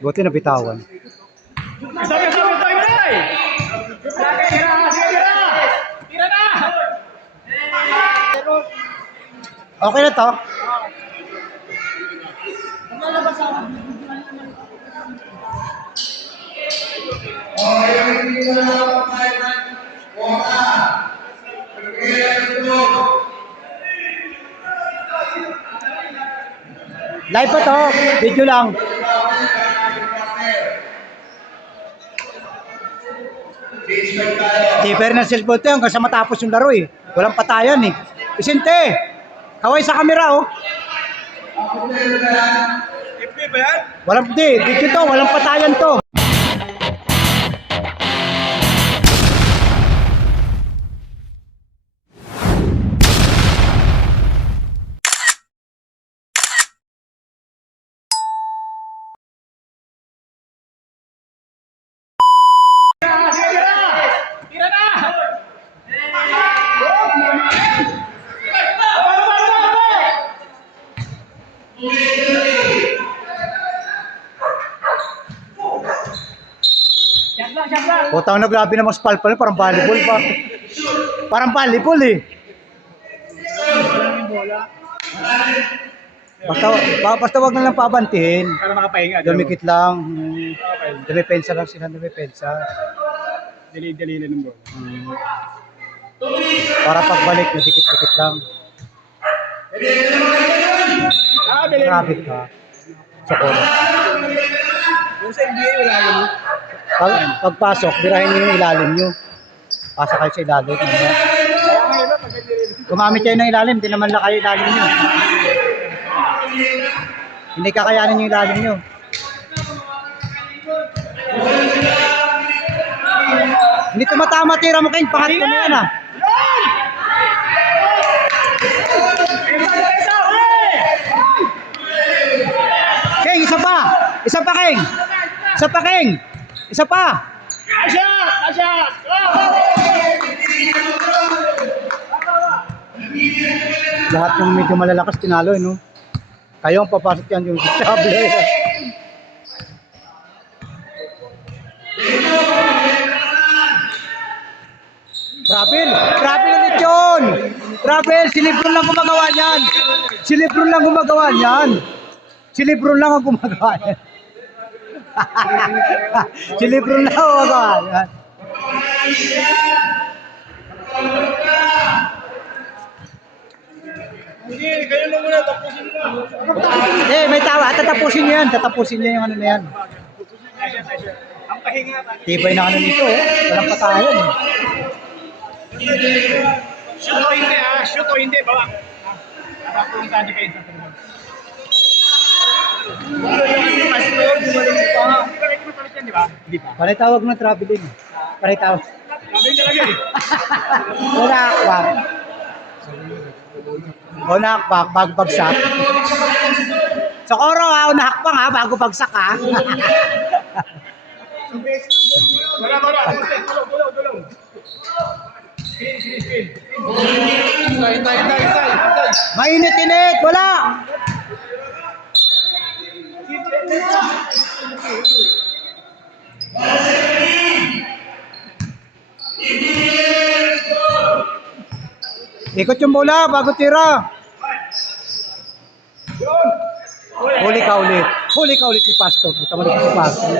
Buti na bitawan. Sabi, tay! Laki, tira! Sige, tira! Tira na! Okay na to? Live pa to? Video lang. Tipper ng cellphone to hanggang sa matapos yung laro eh. Walang patayan eh. Vicente! Kaway sa camera oh. FB ba yan? Walang video to, walang patayan to. Sige, tira! Tira na! Shot lang! Putang na grabe na mas palpal, parang volleyball pa. Parang volleyball eh. Basta wag na lang pabantihin. Para makapahinga. Dumikit lang. Dumipensa lang sila, dumipensa. Dali-dali lang ng bola. Para pagbalik, nadikit-dikit lang. Dali. Grabe ka. Socorro. Yung sa NBA, wala yun. Pagpasok, birahin niyo yung ilalim niyo. Pasa kayo sa ilalim. Kaya nga iba, pag Gumamit kayo ng ilalim, hindi naman lang kayo ilalim niyo. Hindi kakayanin yung ilalim niyo. Hindi tumatama tira mo kayong pangatlo na yan ah. King, isa pa! Isa pa, King! Isa pa, King! Isa pa! Asya! Lahat ng medyo malalakas tinalo, no? Kayo ang papasok yan yung table. Travel ulit yun! Travel, si Lebron lang gumagawa niyan! Si Lebron lang gumagawa niyan! Si Lebron lang ang gumagawa niyan! Si Lebron lang ang gumagawa niyan! Hindi, kayo na muna, tapusin na. May tawa. Tatapusin niyo yan. Tatapusin niyo yung ano na yan. Asya. Ang pahinga. Tibay na ano nito, oh. Walang patayan. Eh. Shoot o hindi, shoot o hindi, bawa. Nakapunta di kayo sa tulog. Gumaling pa. Hindi ba kayo mapalit yan, di ba? Hindi pa. Panay tawag ng traveling. Panay tawag. Sabi talaga eh. Una akbak. Una akbak, bago bagsak. Socorro ha, una akbak ha, bago bagsak ha. Wala. Tulong. Spin. Tay. Mainit-init, wala. Ikot yung bola bago tira. Huli ka ulit ni Pastor. Puta mo si Pastor.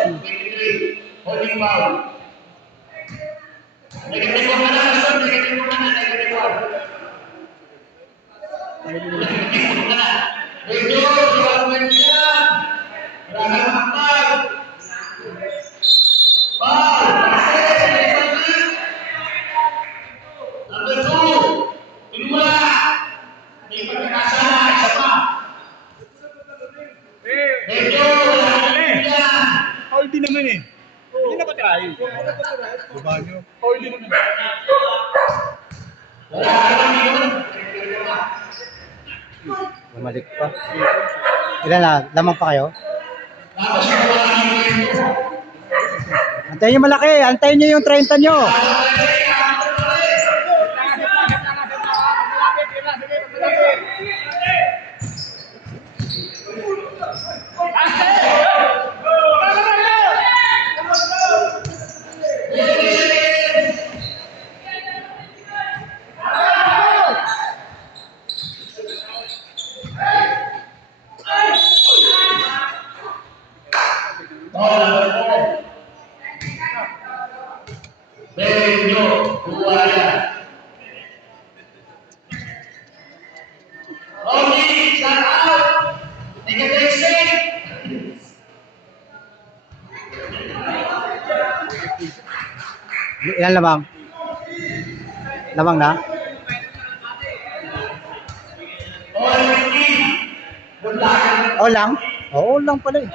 Foul din naman eh. Hindi na ba try? Diba nyo? Foul din naman. Bumalik pa. Ilan na? Lamang pa kayo? Antayin nyo malaki. Antayin nyo yung 30 nyo. Benyo Buaya. Rogi, shout out. Take a take safe. Ilan lamang? Lamang na? All Ricky. Bulacan. All lang? Oo, all lang pala eh.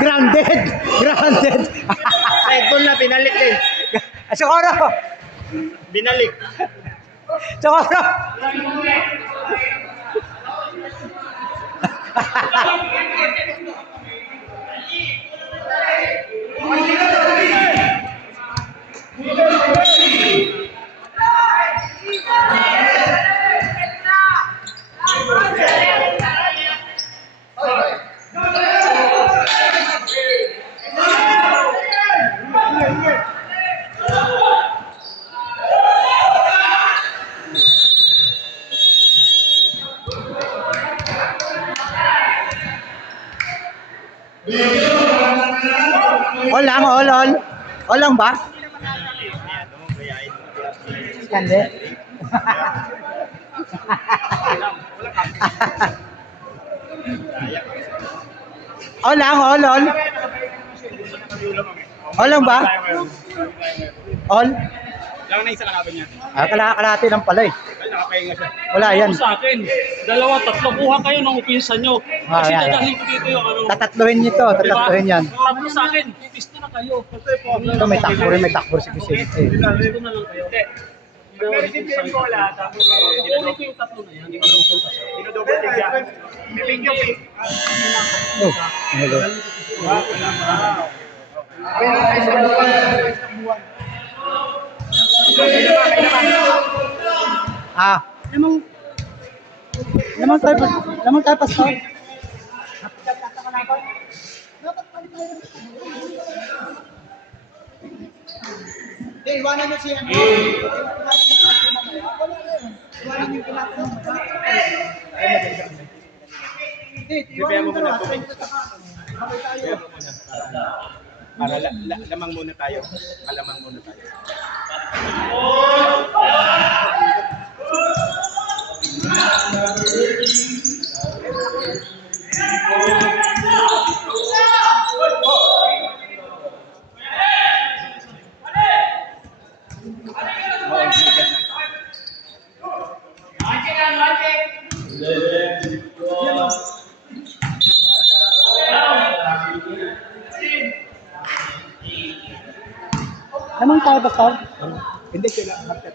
Grounded! Grounded! Goal na, binalik eh. Siguro! Binalik. Siguro! All lang, all. All lang ba? Hindi. All lang, all. All lang ba? All? Lang na isa lang abon niya. Kalahati lang pala eh. Ay, nakapahinga siya. Wala yan. Sa akin, dalawa, tatlo, kuha kayo ng upinsan nyo. Kasi yan. dadalhin ko dito yung ano. Tatatlohin nyo to, tatatlohin yan. Tatlo sa akin, pipisto na kayo. Ito may takbo si Vicente. Pipisto na lang kayo. Meron din yung bola, tapos Kukunin ko yung tatlo na yan, hindi ko na mapunta siya. dinodouble check niya. May video eh. Oh, hello. Lamang tayo pastor. Iwanan mo siya. Bibigyan mo muna tubig. Para lamang muna tayo. Alamang muna tayo. Lamang tayo pastor. Hindi kailangan market.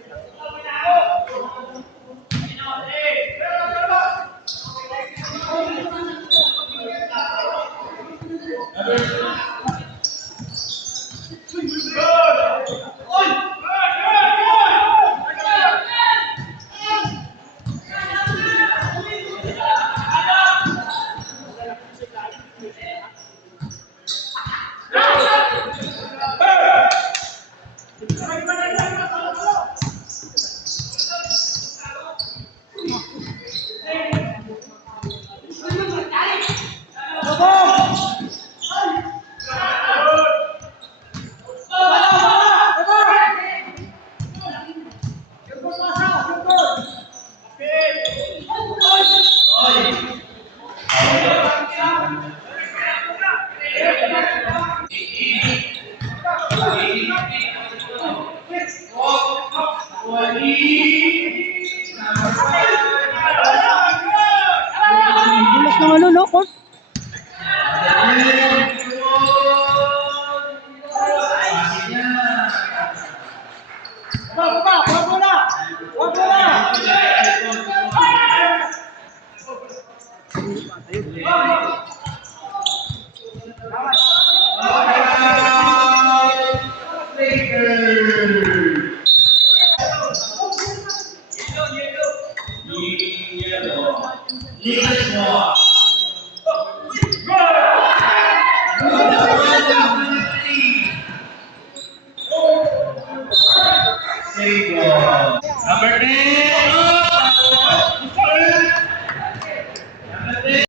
court. Baba, wag mo na! Wag mo na! Number 10.